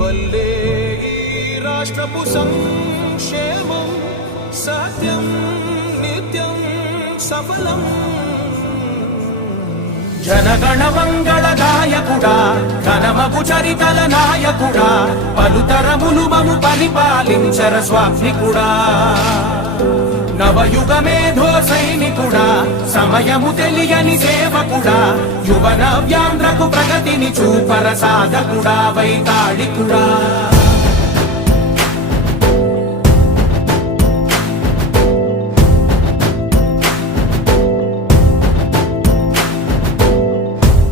వల్లే ఈ రాష్ట్రపు సంక్షేమం సత్యం నిత్యం సఫలం. జనగణ మంగళ గాయకుడా ఘనమగు చరితల నాయకుడా పలుతరములు మము పరిపాలించర స్వామికుడా. నవయుగ మేధో సైనికుడా సమయము తెలియని సేవకుడా యువన వ్యాంధ్రకు ప్రగతిని చూపర సాధకుడా వైతాళికుడా.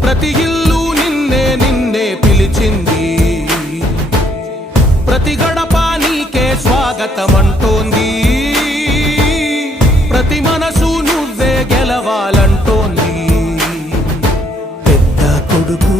ప్రతి ఇల్లు నిన్నే నిన్నే పిలిచింది, ప్రతి గడప నీకే స్వాగతమంటోంది, ప్రతి మనసు నువ్వే గెలవాలంటోంది. పెద్ద కొడుకు